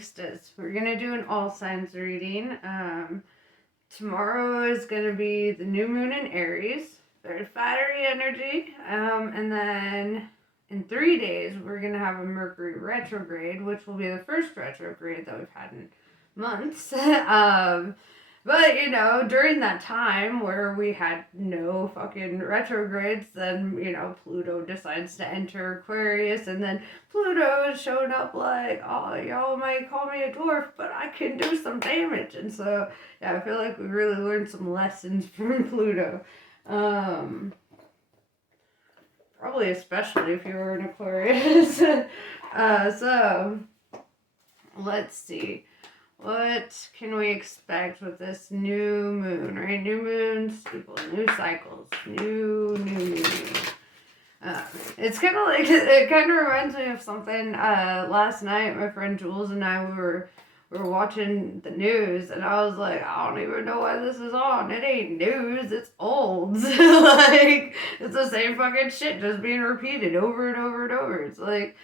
Gangstas. We're gonna do an all signs reading. Tomorrow is gonna be the new moon in Aries, very fiery energy. And then in 3 days we're gonna have a Mercury retrograde, which will be the first retrograde that we've had in months. But, you know, during that time where we had no fucking retrogrades, then, you know, Pluto decides to enter Aquarius, and then Pluto is showing up like, oh, y'all might call me a dwarf, but I can do some damage. And so, yeah, I feel like we really learned some lessons from Pluto. Probably especially if you were an Aquarius. So, let's see. What can we expect with this new moon, right? New moons, people, new cycles, new. It's kind of like, it kind of reminds me of something. Last night, my friend Jules and I, we were watching the news, and I was like, I don't even know why this is on. It ain't news, it's old. Like, it's the same fucking shit just being repeated over and over and over. It's like,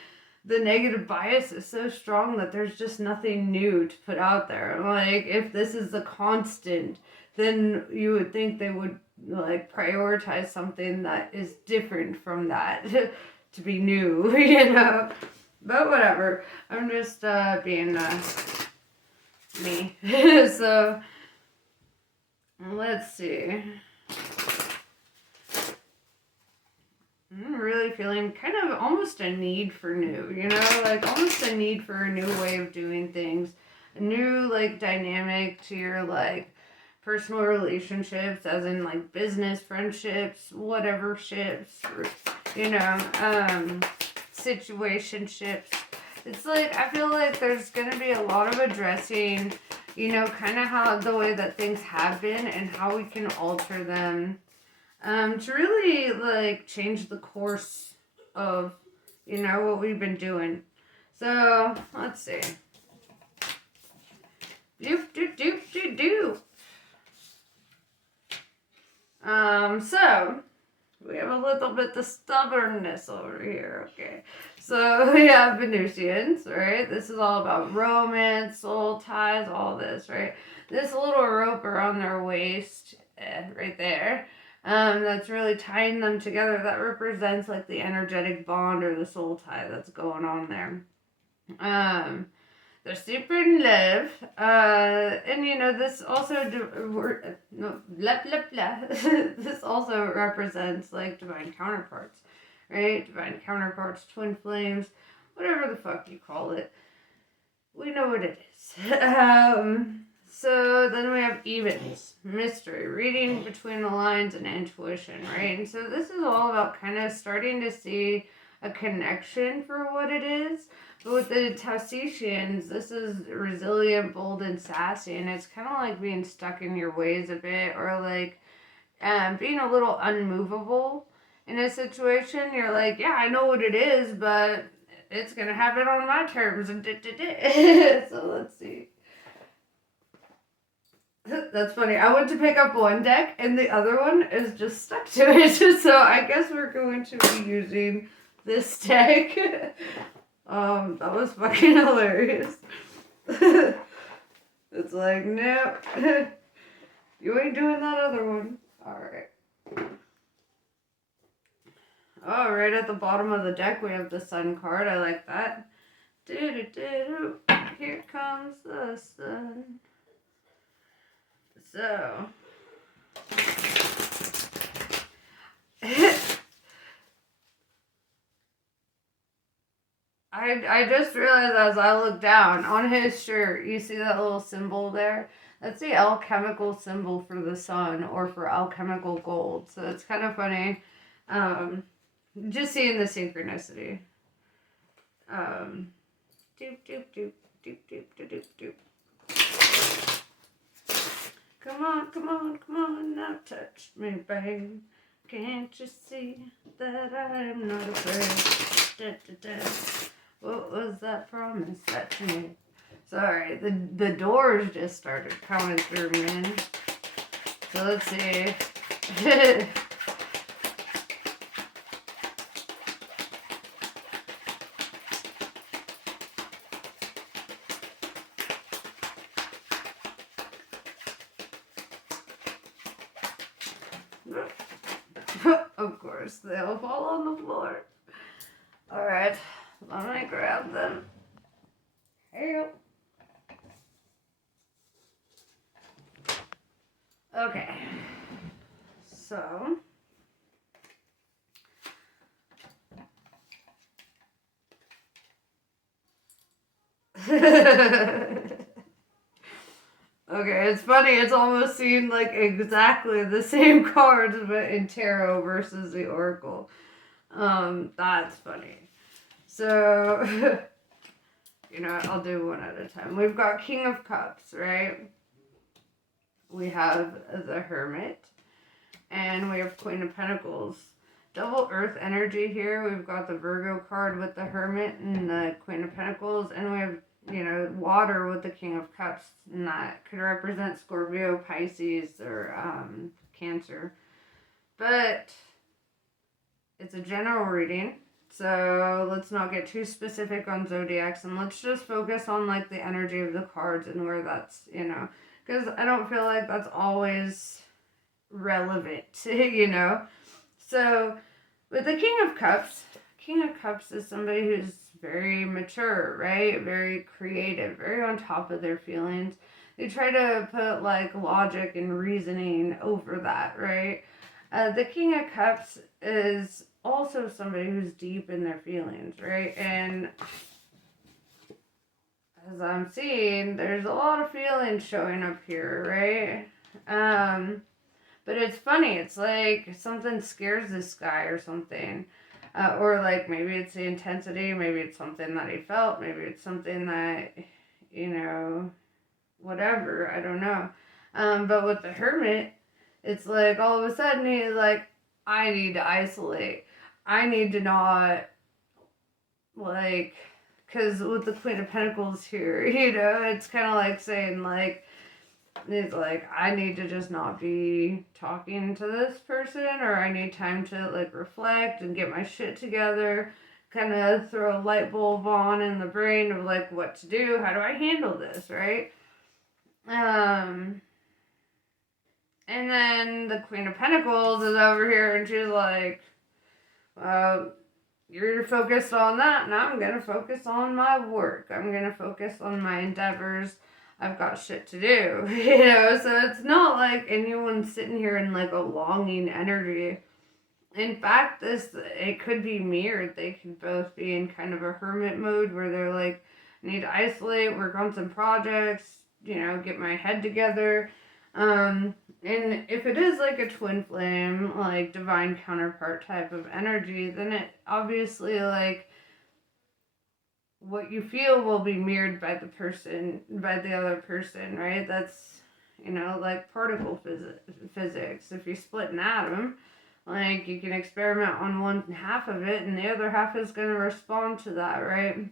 the negative bias is so strong that there's just nothing new to put out there. Like, if this is the constant, then you would think they would, like, prioritize something that is different from that to be new, you know? But whatever. I'm just being me. So, let's see. I'm really feeling kind of almost a need for new, you know, like almost a need for a new way of doing things, a new like dynamic to your like personal relationships, as in like business, friendships, whatever ships, you know, situationships. It's like, I feel like there's going to be a lot of addressing, you know, kind of how the way that things have been and how we can alter them. To really, like, change the course of, you know, what we've been doing. So, let's see. So, we have a little bit of stubbornness over here, okay? So, we have Venusians, right? This is all about romance, soul ties, all this, right? This little rope around their waist, right there. That's really tying them together. That represents like the energetic bond or the soul tie that's going on there. They're super in love. And you know, this also, this also represents like divine counterparts, right? Divine counterparts, twin flames, whatever the fuck you call it. We know what it is. So then we have evens, mystery, reading between the lines, and intuition, right? And so this is all about kind of starting to see a connection for what it is. But with the Tassetians, this is resilient, bold, and sassy, and it's kind of like being stuck in your ways a bit, or like being a little unmovable in a situation. You're like, yeah, I know what it is, but it's going to happen on my terms. So let's see. That's funny. I went to pick up one deck and the other one is just stuck to it. So I guess we're going to be using this deck. That was fucking hilarious. It's like, nope. You ain't doing that other one. Alright. Oh, right at the bottom of the deck we have the sun card. I like that. Here comes the sun. So, I just realized as I look down on his shirt, you see that little symbol there? That's the alchemical symbol for the sun, or for alchemical gold. So it's kind of funny. Just seeing the synchronicity. Doop, doop, doop, doop, doop, doop, doop, doop. Come on, come on, come on, now touch me, babe. Can't you see that I'm not afraid? Da, da, da. What was that promise that you made? Sorry, the doors just started coming through, man. So let's see. Of course, they'll fall on the floor. Alright, let me grab them. Hey. Okay. So. Okay, it's funny. It's almost seemed like exactly the same cards, but in tarot versus the oracle. That's funny. So, I'll do one at a time. We've got King of Cups, right? We have the Hermit, and we have Queen of Pentacles. Double Earth energy here. We've got the Virgo card with the Hermit and the Queen of Pentacles, and we have water with the King of Cups, and that could represent Scorpio, Pisces, or Cancer. But it's a general reading, so let's not get too specific on zodiacs, and let's just focus on like the energy of the cards and where that's, because I don't feel like that's always relevant, So with the King of Cups is somebody who's very mature, right? Very creative, very on top of their feelings. They try to put like logic and reasoning over that, right? The King of Cups is also somebody who's deep in their feelings, right? And as I'm seeing, there's a lot of feelings showing up here, right? But it's funny. It's like something scares this guy or something. Or like maybe it's the intensity, maybe it's something that he felt, maybe it's something that, whatever, I don't know. But with the Hermit, it's like all of a sudden he's like, I need to isolate. I need to not, like, because with the Queen of Pentacles here, it's kind of like saying, like, he's like, I need to just not be talking to this person, or I need time to like reflect and get my shit together, kind of throw a light bulb on in the brain of like what to do, how do I handle this, right? And then the Queen of Pentacles is over here and she's like, you're focused on that, and I'm gonna focus on my work. I'm gonna focus on my endeavors. I've got shit to do, so it's not like anyone's sitting here in like a longing energy. In fact, it could be mirrored. They could both be in kind of a hermit mode where they're like, I need to isolate, work on some projects, get my head together. And if it is like a twin flame, like divine counterpart type of energy, then it obviously like what you feel will be mirrored by the other person, right? That's, like particle physics. If you split an atom, like you can experiment on one half of it and the other half is going to respond to that, right? And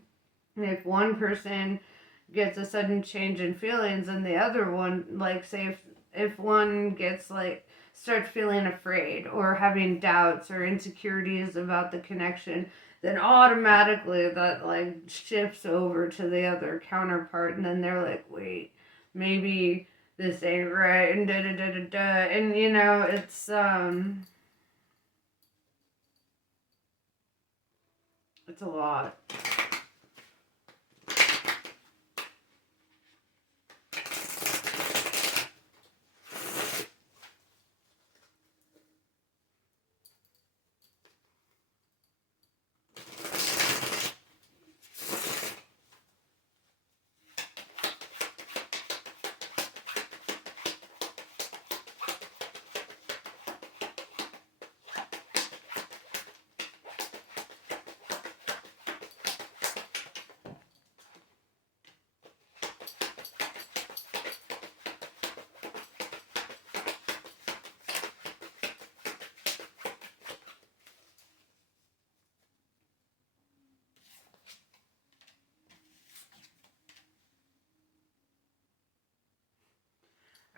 if one person gets a sudden change in feelings and the other one, like say if one gets like starts feeling afraid or having doubts or insecurities about the connection, then automatically that like shifts over to the other counterpart, and then they're like, wait, maybe this ain't right, and da da da da da, and it's a lot.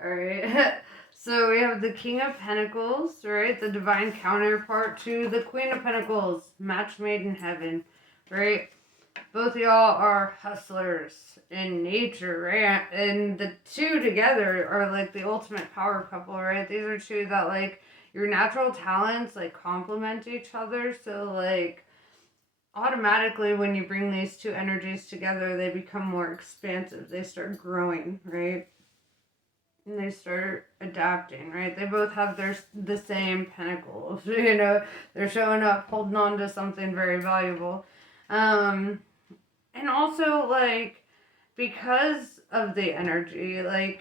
All right. So we have the King of Pentacles, right? The divine counterpart to the Queen of Pentacles, match made in heaven, right? Both of y'all are hustlers in nature, right? And the two together are like the ultimate power couple, right? These are two that like your natural talents like complement each other. So like automatically when you bring these two energies together, they become more expansive. They start growing, right? And they start adapting, right? They both have the same pentacles, they're showing up, holding on to something very valuable. And also, like, because of the energy, like,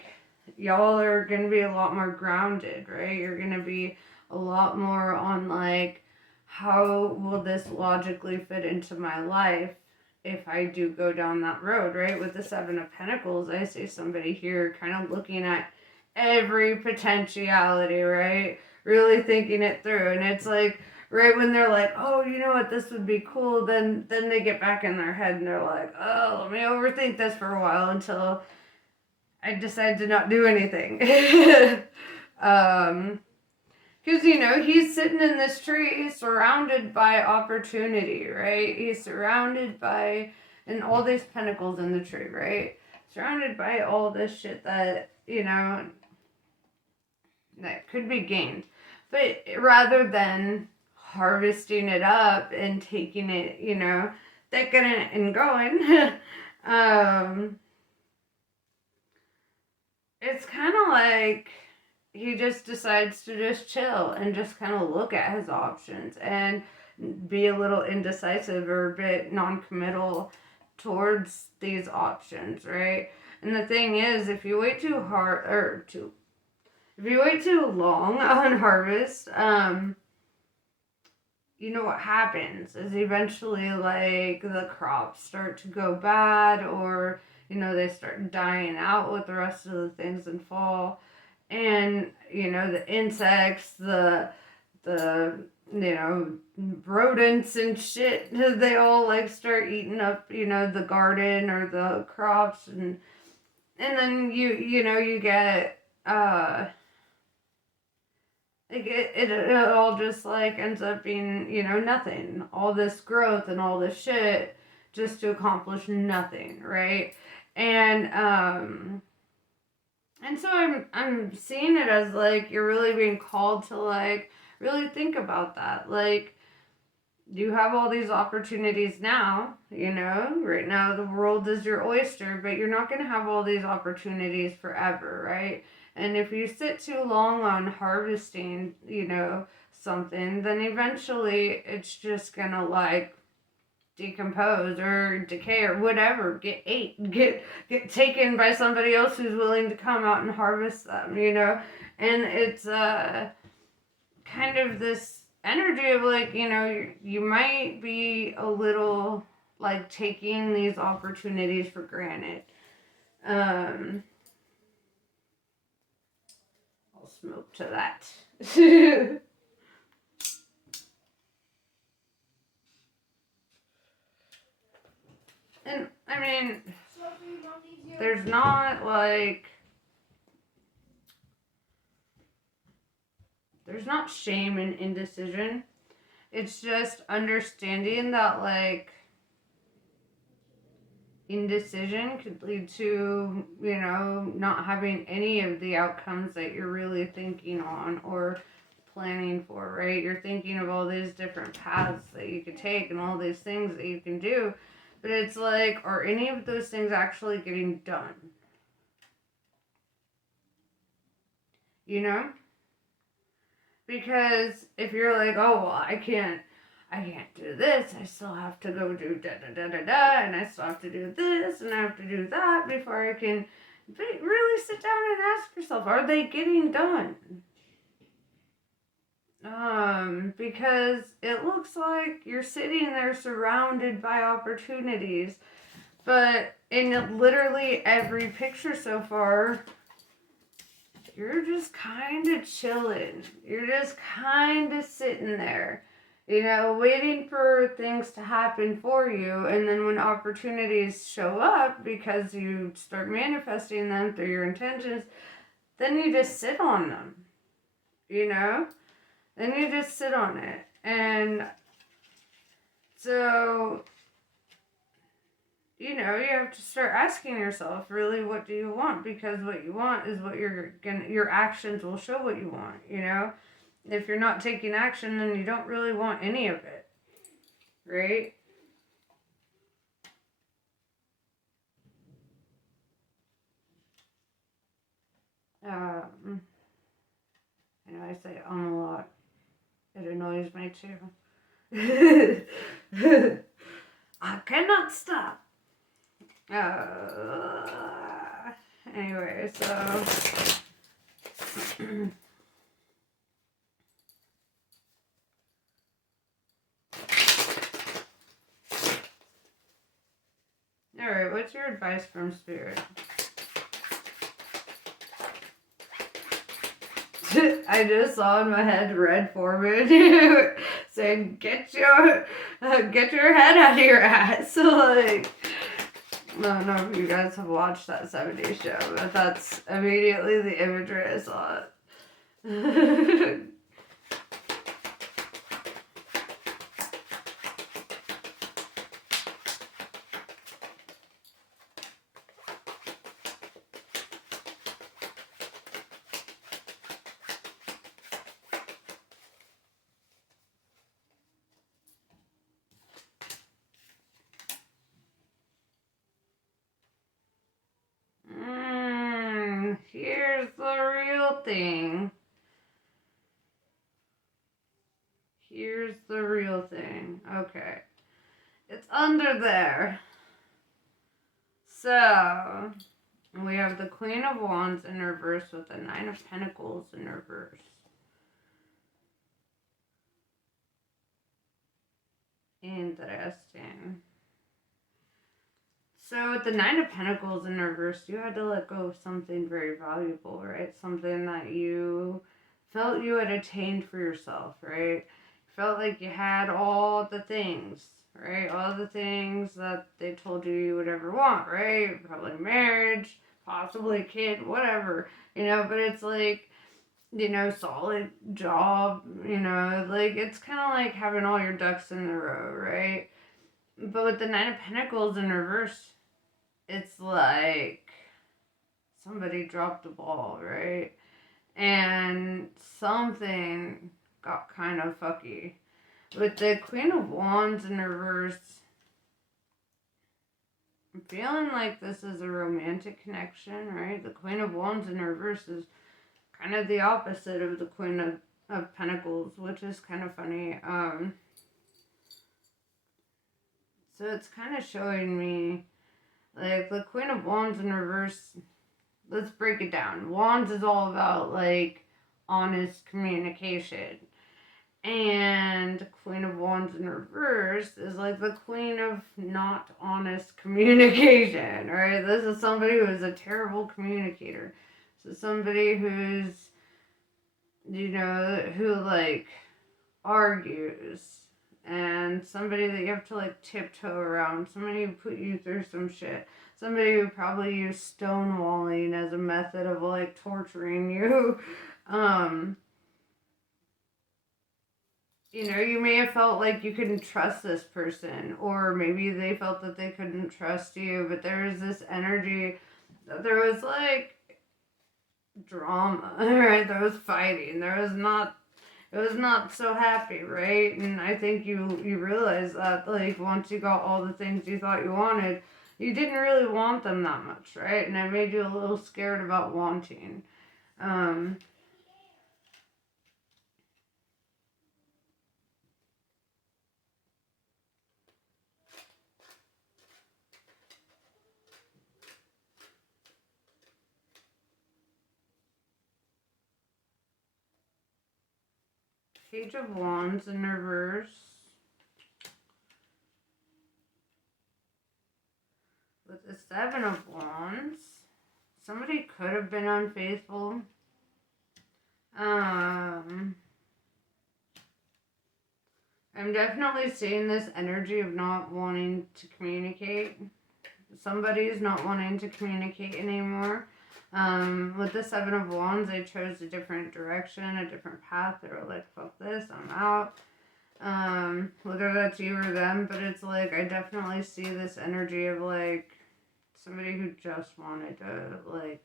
y'all are gonna be a lot more grounded, right? You're gonna be a lot more on, like, how will this logically fit into my life if I do go down that road, right? With the Seven of Pentacles, I see somebody here kind of looking at every potentiality, right? Really thinking it through. And it's like, right when they're like, oh, you know what, this would be cool, then they get back in their head and they're like, oh, let me overthink this for a while until I decide to not do anything. Because, he's sitting in this tree surrounded by opportunity, right? He's surrounded by, and all these pentacles in the tree, right? Surrounded by all this shit that, that could be gained. But rather than harvesting it up and taking it, thinking it and going, it's kind of like he just decides to just chill and just kind of look at his options and be a little indecisive or a bit non-committal towards these options, right? And the thing is, if you wait too long on harvest, what happens is eventually, like, the crops start to go bad, or, they start dying out with the rest of the things in fall. And, the insects, the rodents and shit, they all, like, start eating up, the garden or the crops. And then you get, like it all just like ends up being, nothing. All this growth and all this shit just to accomplish nothing, right? And so I'm seeing it as like you're really being called to like really think about that. Like, you have all these opportunities now, right now the world is your oyster, but you're not going to have all these opportunities forever, right? And if you sit too long on harvesting, something, then eventually it's just going to like decompose or decay or whatever, get taken by somebody else who's willing to come out and harvest them, And it's kind of this energy of like, you might be a little like taking these opportunities for granted. I'll smoke to that. And I mean, there's not shame in indecision. It's just understanding that like indecision could lead to, not having any of the outcomes that you're really thinking on or planning for, right? You're thinking of all these different paths that you could take and all these things that you can do. But it's like, are any of those things actually getting done? Because if you're like, oh, well, I can't do this, I still have to go do da-da-da-da-da, and I still have to do this, and I have to do that before I can really sit down and ask yourself, are they getting done? Because it looks like you're sitting there surrounded by opportunities, but in literally every picture so far, you're just kind of chilling. You're just kind of sitting there, waiting for things to happen for you. And then when opportunities show up because you start manifesting them through your intentions, then you just sit on them, Then you just sit on it. And so, you have to start asking yourself, really, what do you want? Because what you want is what your actions will show what you want, if you're not taking action, then you don't really want any of it, right? I know I say a lot. It annoys me too. I cannot stop. Anyway, so alright, what's your advice from Spirit? I just saw in my head Red Foreman saying, "Get your head out of your ass." So like, I don't know if you guys have watched that '70s show, but that's immediately the imagery I saw. Here's the real thing. Here's the real thing. Okay. It's under there. So, we have the Queen of Wands in reverse with the Nine of Pentacles in reverse. Interesting. So with the Nine of Pentacles in reverse, you had to let go of something very valuable, right? Something that you felt you had attained for yourself, right? Felt like you had all the things, right? All the things that they told you would ever want, right? Probably marriage, possibly a kid, whatever, but it's like, solid job, like it's kind of like having all your ducks in a row, right? But with the Nine of Pentacles in reverse, it's like somebody dropped the ball, right? And something got kind of fucky. With the Queen of Wands in reverse, I'm feeling like this is a romantic connection, right? The Queen of Wands in reverse is kind of the opposite of the Queen of Pentacles, which is kind of funny. So it's kind of showing me, like, the Queen of Wands in reverse, let's break it down. Wands is all about, like, honest communication. And Queen of Wands in reverse is like the queen of not honest communication, right? This is somebody who is a terrible communicator. So somebody who's, who, like, argues. And somebody that you have to, like, tiptoe around. Somebody who put you through some shit. Somebody who probably used stonewalling as a method of, like, torturing you. You may have felt like you couldn't trust this person, or maybe they felt that they couldn't trust you, but there was this energy that there was, like, drama, right? There was fighting. It was not so happy, right? And I think you realize that, like, once you got all the things you thought you wanted, you didn't really want them that much, right? And it made you a little scared about wanting. Page of Wands in reverse. With the Seven of Wands. Somebody could have been unfaithful. I'm definitely seeing this energy of not wanting to communicate. Somebody's not wanting to communicate anymore. With the Seven of Wands, they chose a different direction, a different path. They were like, fuck this, I'm out. Whether that's you or them, but it's like, I definitely see this energy of, like, somebody who just wanted to, like,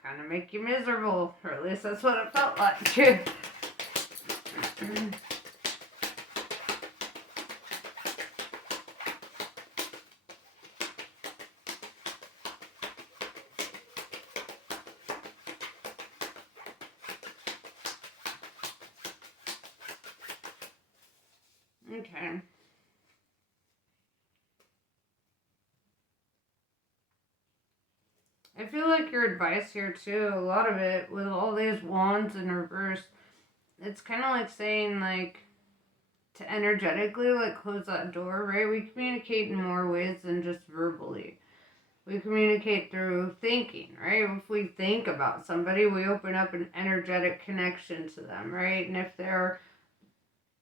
kind of make you miserable, or at least that's what it felt like. Okay. I feel like your advice here too, a lot of it with all these wands in reverse, it's kind of like saying like to energetically like close that door, right? We communicate in more ways than just verbally. We communicate through thinking, right? If we think about somebody, we open up an energetic connection to them, right? And if they're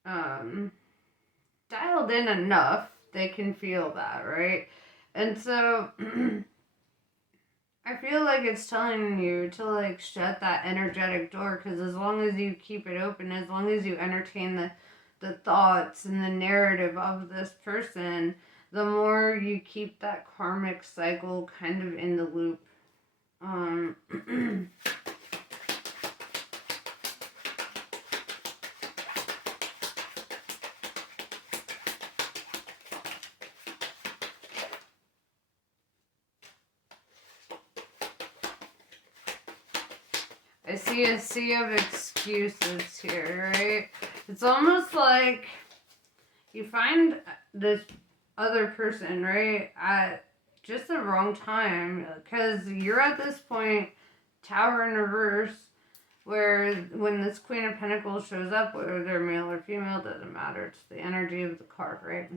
um, dialed in enough, they can feel that, right? And so I feel like it's telling you to like shut that energetic door, because as long as you keep it open, as long as you entertain the thoughts and the narrative of this person, the more you keep that karmic cycle kind of in the loop. Um, I see a sea of excuses here, right? It's almost like you find this other person, right, at just the wrong time, because you're at this point, Tower in reverse, where when this Queen of Pentacles shows up, whether they're male or female, doesn't matter. It's the energy of the card, right?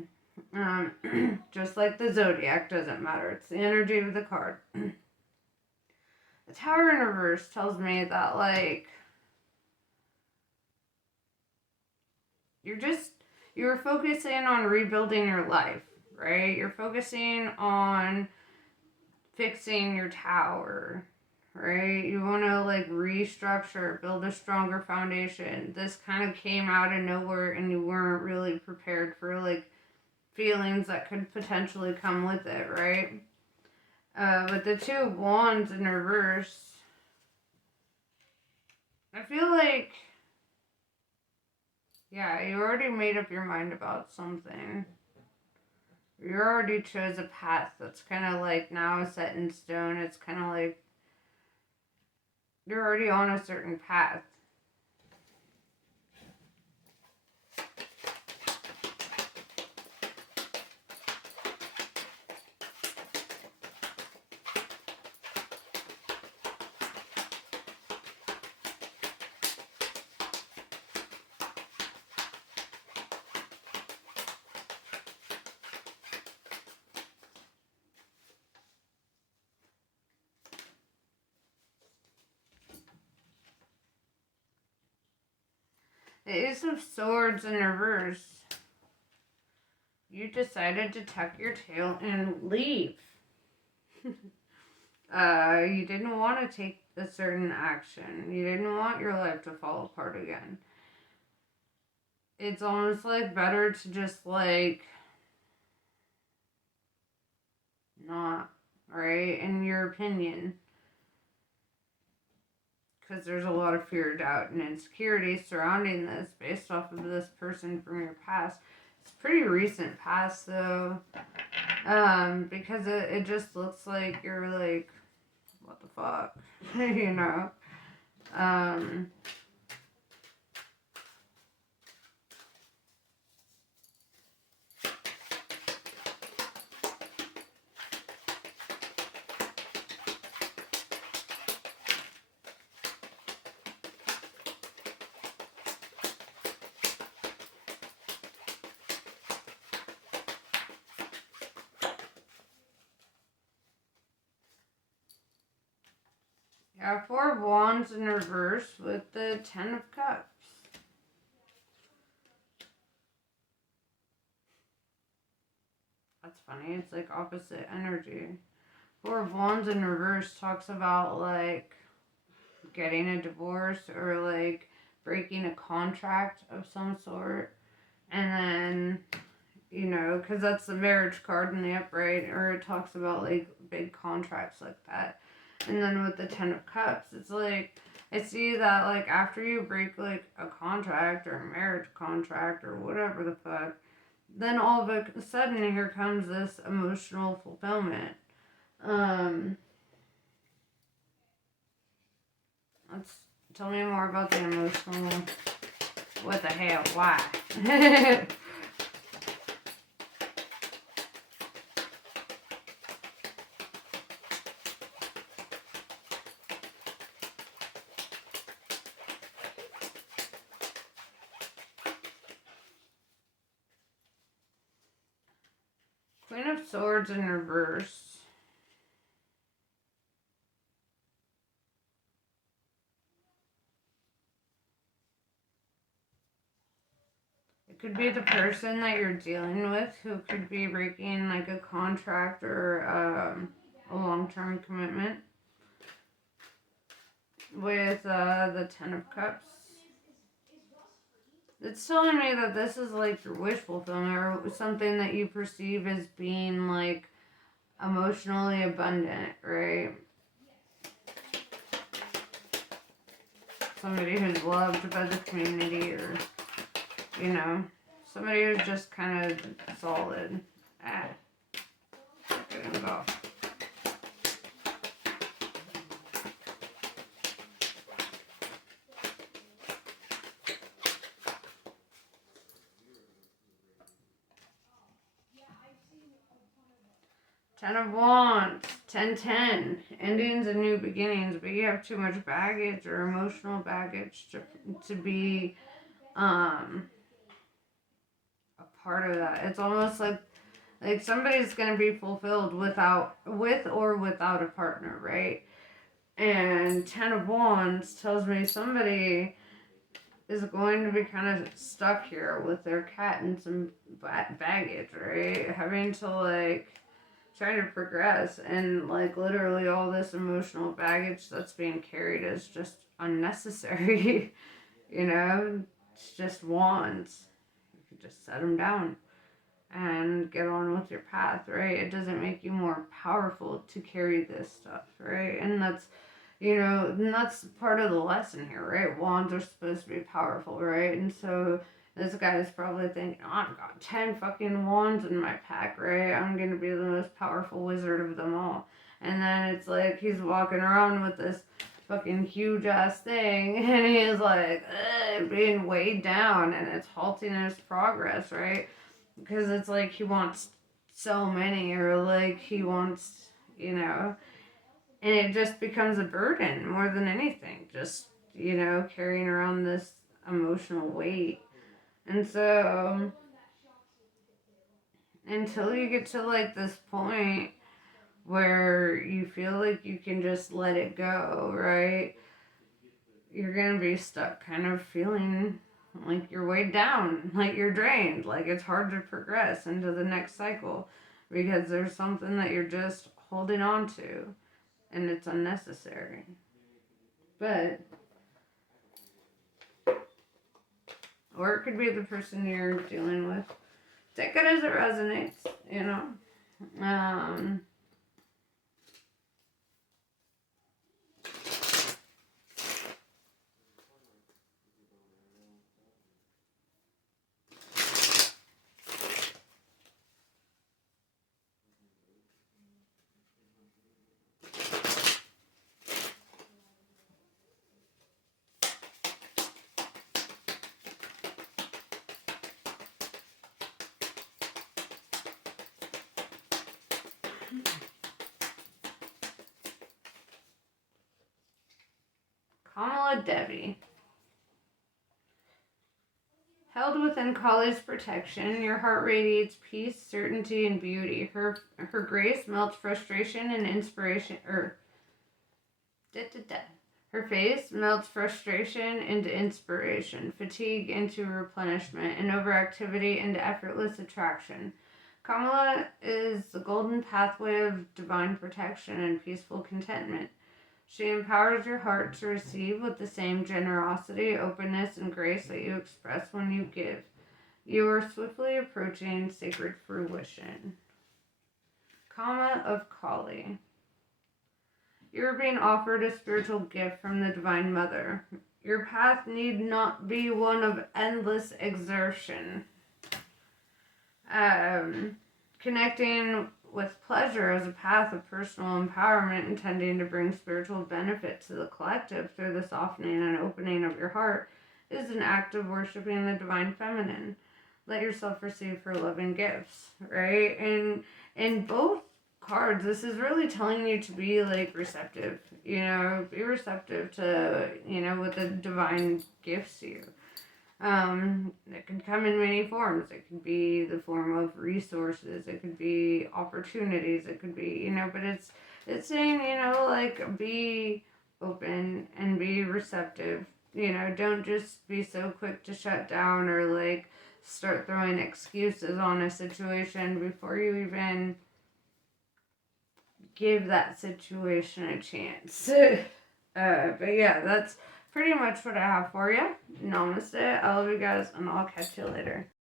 Just like the zodiac doesn't matter. It's the energy of the card. The Tower in reverse tells me that, like, you're focusing on rebuilding your life, right? You're focusing on fixing your tower, right? You want to like restructure, build a stronger foundation. This kind of came out of nowhere and you weren't really prepared for like feelings that could potentially come with it, right? With the Two of Wands in reverse, I feel like, yeah, you already made up your mind about something. You already chose a path that's kind of like now set in stone. It's kind of like you're already on a certain path. The Ace of Swords in reverse. You decided to tuck your tail and leave. You didn't want to take a certain action. You didn't want your life to fall apart again. It's almost like better to just like not, right? In your opinion. Because there's a lot of fear, doubt, and insecurity surrounding this based off of this person from your past. It's pretty recent past though. Because it just looks like you're like, what the fuck? You know? Um, yeah, Four of Wands in reverse with the Ten of Cups. That's funny. It's like opposite energy. Four of Wands in reverse talks about like getting a divorce or like breaking a contract of some sort. And then, you know, because that's the marriage card in the upright, or it talks about like big contracts like that. And then with the Ten of Cups, it's like, I see that, like, after you break, like, a contract or a marriage contract or whatever the fuck, then all of a sudden here comes this emotional fulfillment. Let's tell me more about the emotional. What the hell? Why? Queen of Swords in reverse. It could be the person that you're dealing with who could be breaking like a contract or a long-term commitment with the Ten of Cups. It's telling me that this is like your wish fulfillment or something that you perceive as being like emotionally abundant, right? Somebody who's loved by the community, or, you know, somebody who's just kind of solid. There we go. Ten of Wands, 10-10, endings and new beginnings, but you have too much baggage or emotional baggage to be a part of that. It's almost like somebody's going to be fulfilled with or without a partner, right? And Ten of Wands tells me somebody is going to be kind of stuck here with their cat and some baggage, right? Having to like trying to progress, and like literally all this emotional baggage that's being carried is just unnecessary. You know, it's just wands. You can just set them down and get on with your path, right? It doesn't make you more powerful to carry this stuff, right? And that's, you know, and that's part of the lesson here, right? Wands are supposed to be powerful, right? And so this guy is probably thinking, oh, I've got 10 fucking wands in my pack, right? I'm going to be the most powerful wizard of them all. And then it's like he's walking around with this fucking huge ass thing, and he's like being weighed down, and it's halting his progress, right? Because it's like he wants so many, or like he wants, you know, and it just becomes a burden more than anything. Just, you know, carrying around this emotional weight. And so, until you get to like this point where you feel like you can just let it go, right? You're gonna be stuck kind of feeling like you're weighed down, like you're drained, like it's hard to progress into the next cycle because there's something that you're just holding on to and it's unnecessary. But, or it could be the person you're dealing with. Take it as it resonates, you know. Kamala Devi. Held within Kali's protection, your heart radiates peace, certainty, and beauty. Her grace melts frustration and inspiration. Her face melts frustration into inspiration, fatigue into replenishment, and overactivity into effortless attraction. Kamala is the golden pathway of divine protection and peaceful contentment. She empowers your heart to receive with the same generosity, openness, and grace that you express when you give. You are swiftly approaching sacred fruition. Kama of Kali. You're being offered a spiritual gift from the Divine Mother. Your path need not be one of endless exertion. Connecting with pleasure as a path of personal empowerment, intending to bring spiritual benefit to the collective through the softening and opening of your heart, is an act of worshiping the Divine Feminine. Let yourself receive her loving gifts, right? And in both cards, this is really telling you to be like receptive, be receptive to, what the divine gifts you. It can come in many forms. It could be the form of resources. It could be opportunities. It could be, but it's saying, like, be open and be receptive. Don't just be so quick to shut down or like start throwing excuses on a situation before you even give that situation a chance. But yeah, that's pretty much what I have for you. Namaste. I love you guys, and I'll catch you later.